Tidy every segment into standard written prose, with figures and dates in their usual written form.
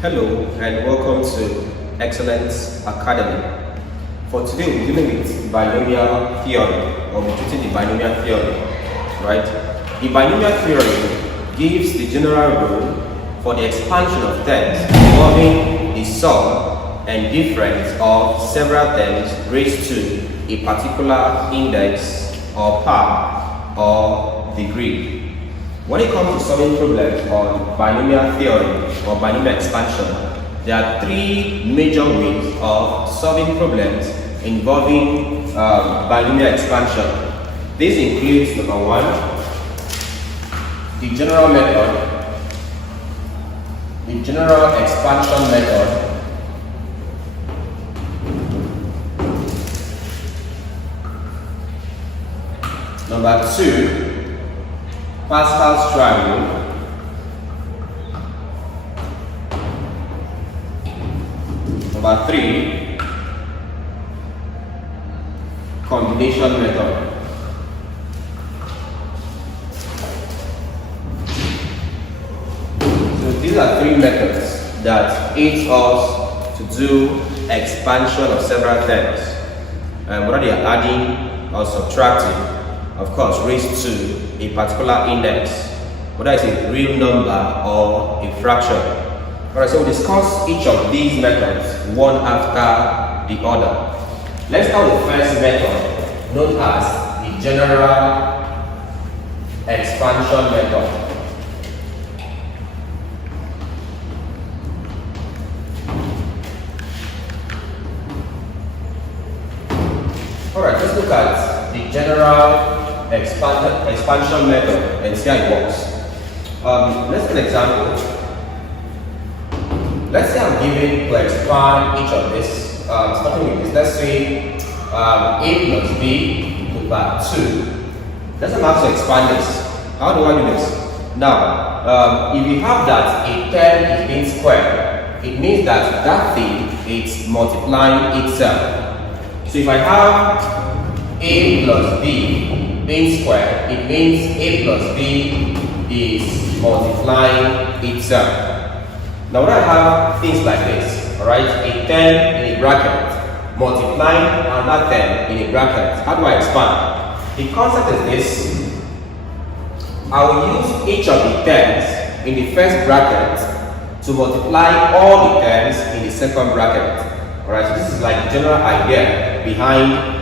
Hello and welcome to Excellence Academy. For today we're dealing with binomial theory, or we're treating the binomial theory, right? The binomial theory gives the general rule for the expansion of terms involving the sum and difference of several terms raised to a particular index or power or degree. When it comes to solving problems on binomial theory or binomial expansion, there are three major ways of solving problems involving binomial expansion. This includes number one, the general method, the general expansion method, number two, Pascal's triangle, number three, combination method. So these are three methods that aid us to do expansion of several terms, whether they are adding or subtracting, of course, raised to a particular index, whether it's a real number or a fraction. Alright, so we'll discuss each of these methods one after the other. Let's start with the first method, known as the general expansion method. Alright, let's look at the general expansion method and see how it works. Let's take an example. Let's say I'm given to expand each of this. Starting with this, let's say a plus b to the power 2. Let's have to expand this. How do I do this? Now, if you have that a term is being squared, it means that that thing is multiplying itself. So if I have a plus b being squared, it means a plus b is multiplying itself. Now when I have things like this, alright, a term in a bracket multiplying another term in a bracket, how do I expand? The concept is this: I will use each of the terms in the first bracket to multiply all the terms in the second bracket. Alright, so this is like the general idea behind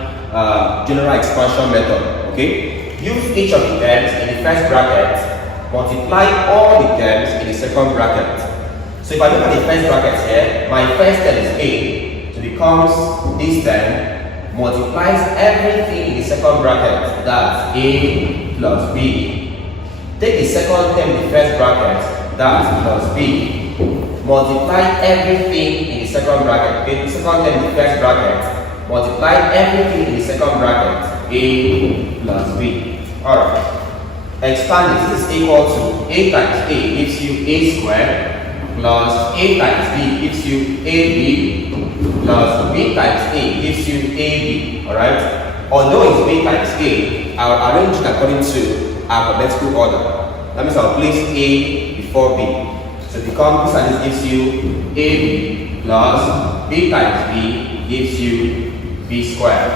general expansion method. Okay, use each of the terms in the first bracket, multiply all the terms in the second bracket. So if I look at the first bracket here, my first term is a, so it becomes this term multiplies everything in the second bracket, that's a plus b. Take the second term in the first bracket, that's plus b. Multiply everything in the second bracket. Take the second term in the first bracket, multiply everything in the second bracket, a plus b. Alright. Expand this is equal to a times a gives you a squared plus a times b gives you ab plus b times a gives you ab. Alright. Although it's b times a, I'll arrange it according to alphabetical order. That means I'll place a before b. So it becomes this, and this gives you ab plus b times b gives you b squared.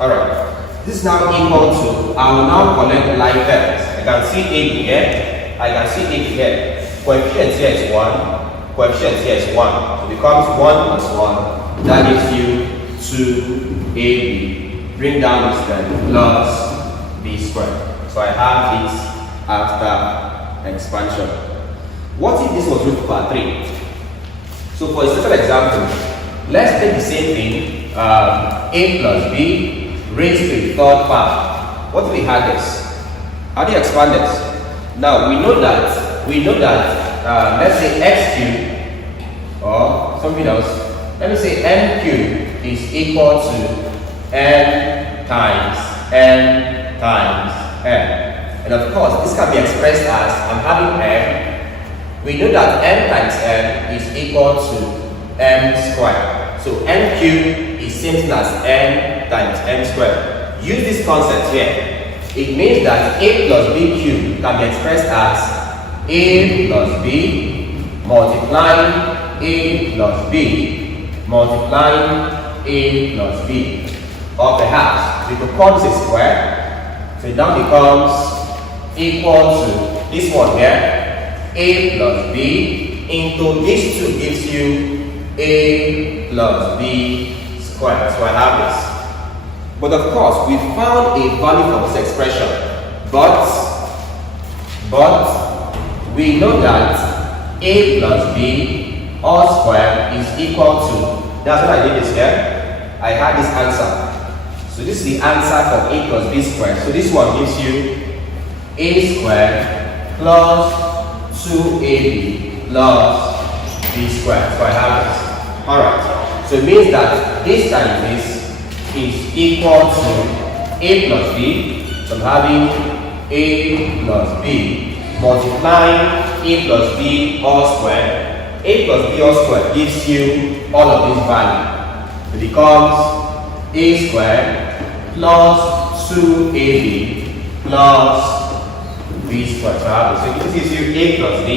Alright. This is now equal to, I will now collect like terms. I can see a here, I can see a here. Coefficient here is 1, coefficient here is 1. So it becomes 1 plus 1. That gives you 2ab. Bring down this term plus b squared. So I have this after expansion. What if this was root to power 3? So for a simple example, let's take the same thing, a plus b raised to the third power. What if we had this? How do you expand this? Now we know that let's say x cubed or something else. Let me say n cubed is equal to n times n times n. And of course, this can be expressed as I'm having m. We know that n times n is equal to m squared. So n cubed is same thing as n times m squared. Use this concept here. It means that a plus b cubed can be expressed as a plus b multiplying a plus b, multiplying a plus b. Or perhaps we could call this a square, so it now becomes equal to this one here, a plus b into this 2 gives you a plus b squared. So I have this. But of course, we found a value for this expression, but we know that a plus b all squared is equal to, that's what I did this here. I had this answer. So this is the answer for a plus b squared. So this one gives you a squared plus 2ab plus b squared. So I have this. Alright. So it means that this times this is equal to a plus b. So I'm having a plus b multiplying a plus b all squared. A plus b all squared gives you all of this value. It becomes a squared plus 2ab plus b squared. So I have this. So this gives you a plus b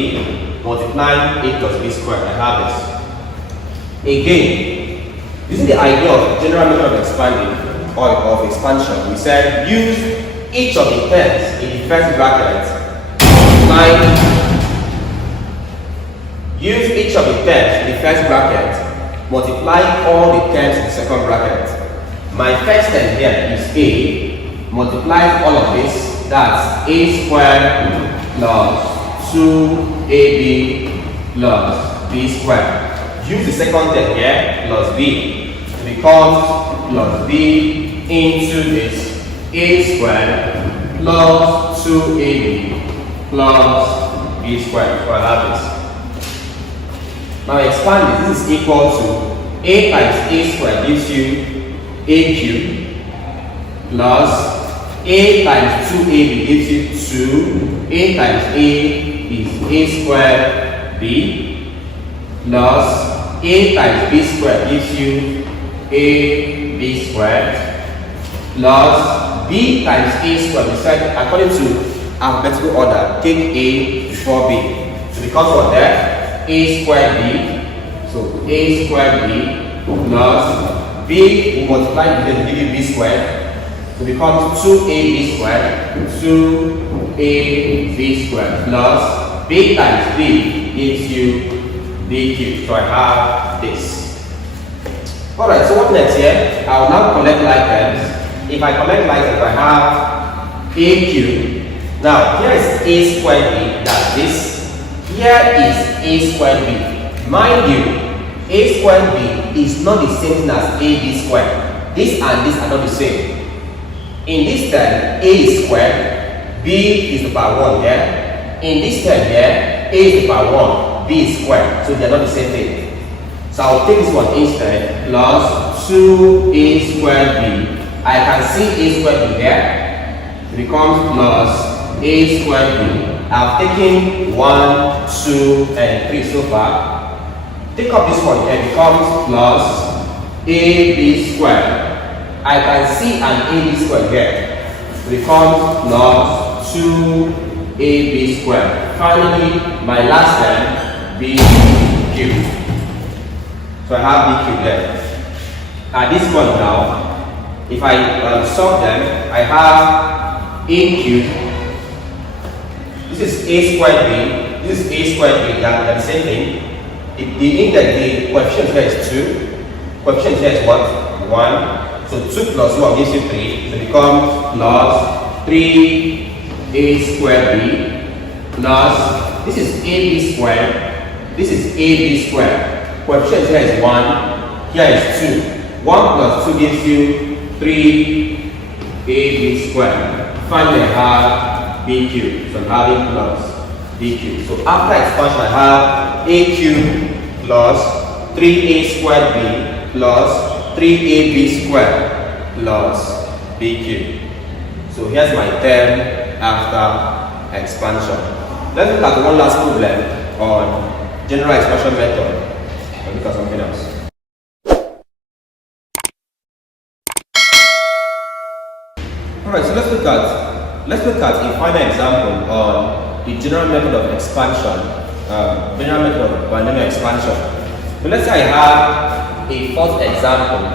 multiplying a plus b squared. I have this. Again, using the idea of general method of expanding or of expansion, we said use each of the terms in the first bracket. Use each of the terms in the first bracket, multiply all the terms in the second bracket. My first term here is a, multiplies all of this, that's a squared plus 2ab plus b squared. Use the second term here, plus b, it becomes plus b into this, a squared plus 2ab plus b squared. So I have this. Now expand this is equal to a times a squared gives you a cubed plus a times 2ab gives you 2, a times a is a squared b plus a times b squared gives you a b squared plus b times a squared. We said according to alphabetical order, take a before b. So because what there? A squared b, so a squared b plus b will multiply to give you b squared, so it becomes 2ab squared, 2ab squared plus b times b gives you b cubed. So I have this. Alright, so what next here? I will now collect like terms. If I collect like terms, I have a cubed. Now here is a squared b, that's this. Here is a squared b. Mind you, a squared b is not the same thing as ab squared. This and this are not the same. In this term, a is squared, b is the power 1 here. In this term here, a is the power 1, b is squared. So they are not the same thing. So I will take this one instead, plus 2a squared b. I can see a squared b here. It becomes plus a squared b. I've taken 1, 2, and 3 so far. Take up this one here, it becomes plus ab squared. I can see an ab squared here. It becomes plus 2ab squared. Finally, my last term, b cubed. So I have b cubed there. At this point now, if I solve them, I have a cubed. This is a squared b, this is a squared b, they're the same thing. The coefficient here is 2, coefficient here is what? 1. So 2 plus 1 gives you 3, so it becomes plus 3a squared b plus, this is ab squared, this is ab squared. Coefficient here is 1, here is 2. 1 plus 2 gives you 3ab squared. Finally I have b cubed, so I'm having plus b cubed. So after expansion, I have a cubed plus 3a squared b plus 3ab squared plus b cubed. So here's my term after expansion. Let's look at one last problem on general expansion method. Let's look at something else. Alright, so let's look at a final example on the general method of expansion general method of binomial expansion. But let's say I have a fourth example,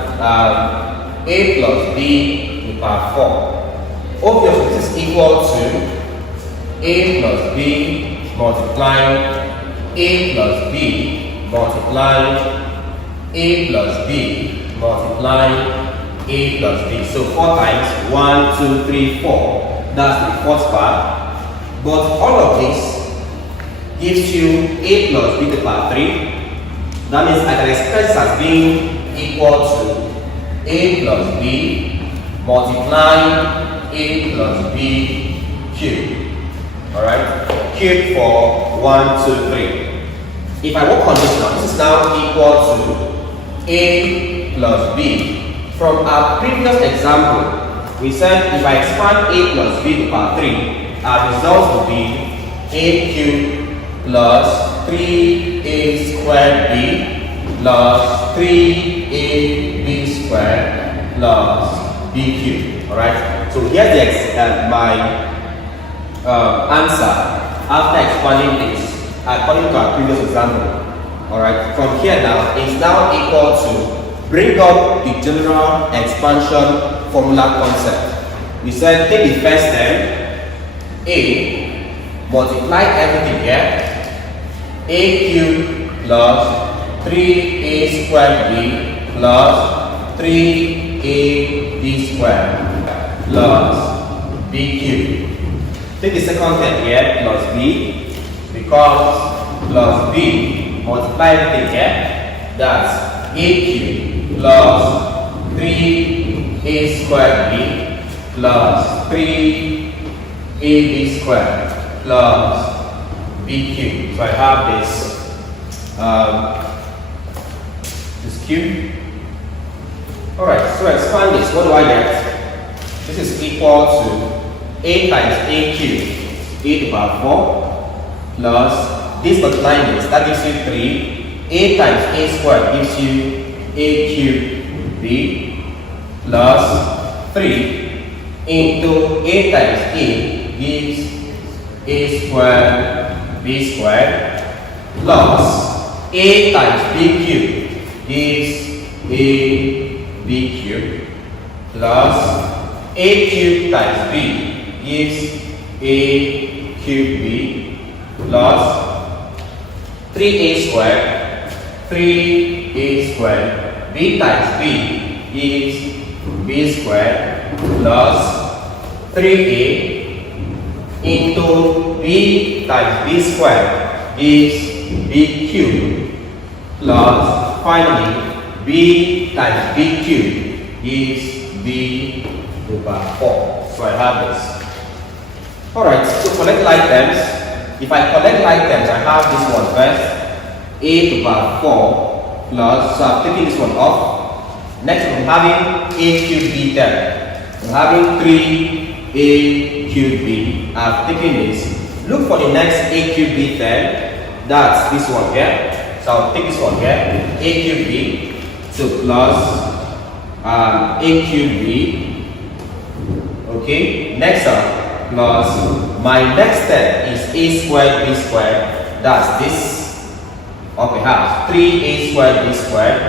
a plus b to the power 4. Obviously, this is equal to a plus b multiplying a plus b multiplying a plus b multiplying a plus b. So 4 times 1, 2, 3, 4. That's the fourth part. But all of this gives you a plus b to the power 3. That means I can express it as being equal to a plus b multiplying a plus b cubed. Alright? Cubed for 1, 2, 3. If I work on this now, this is now equal to a plus b. From our previous example, we said if I expand a plus b to the power 3, our result will be a cubed plus 3a squared b plus 3ab squared plus b cubed. Alright? So here's my answer after expanding this according to our previous example. Alright? From here now, it's now equal to bring up the general expansion formula concept. We said take the first term, a, multiply everything here, a cubed plus 3a squared b plus 3ab squared plus b cubed. Take the second term here, plus b, becomes plus b, multiply everything here, that's a cubed plus 3a squared b plus 3ab squared plus b cubed. So I have this cube. Alright, so expand this. What do I get? This is equal to a times a cubed, a to the power 4, plus this multiplying this, that gives you 3. A times a squared gives you a cubed b plus 3 into a times a gives a squared b squared plus a times b cubed gives a b cubed plus a cubed times b gives a cubed b plus 3a squared 3a squared b times b gives b squared plus 3a into b times b squared gives b cubed plus finally b times b cubed gives b to the power 4. So I have this. Alright, so collect like terms. If I collect like terms, I have this one first, a to the power 4 plus, so I'm taking this one off. Next, I'm having a cubed b term. I'm having 3a cubed b. I've taken this. Look for the next a cubed b term. That's this one here. So I'll take this one here, a cubed b. So plus a cubed b. Okay. Next up, plus my next term is a squared b squared. That's this. Okay, have 3a squared b squared,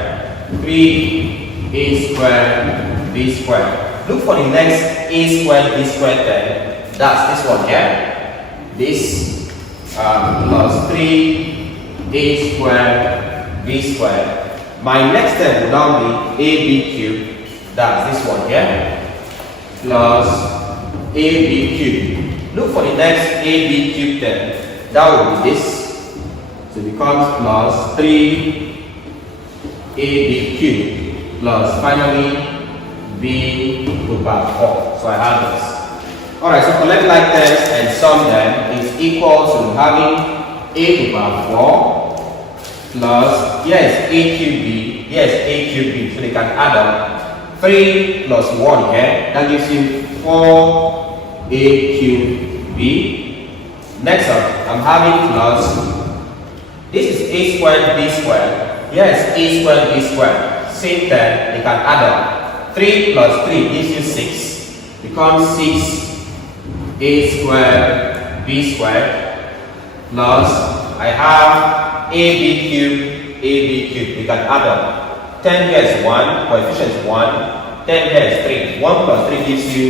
3a squared b squared. Look for the next a squared b squared term. That's this one here. This plus 3a squared b squared. My next term will now be ab cubed. That's this one here. Plus ab cubed. Look for the next ab cubed term. That will be this. So it becomes plus 3ab cubed plus finally b to the power 4. So I have this. Alright, so collect like terms and sum them is equal to having a to the power 4 plus, yes, a cubed b, yes, a cubed b. So they can add up 3 plus 1 here. That gives you 4a cubed b. Next up, I'm having plus. This is a squared b squared. Yes, a squared b squared. Same term, they can add up. 3 plus 3 gives you 6. Becomes 6a squared b squared plus I have AB cubed, AB cubed. We can add up. 10 here is 1, coefficient is 1, 10 here is 3. 1 plus 3 gives you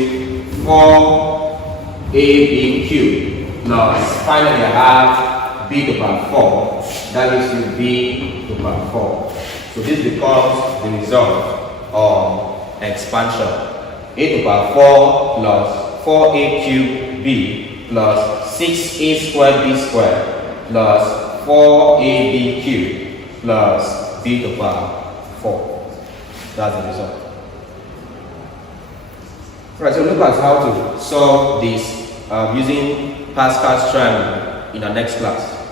4AB cubed. Plus, finally I have B to the power 4. That gives you B to the power 4. So this becomes the result of expansion. A to the power 4 plus 4A cubed B plus 6A squared B squared plus 4AB cubed plus B to the power 4. That's the result. Alright, so look at how to solve this using Pascal's triangle in our next class.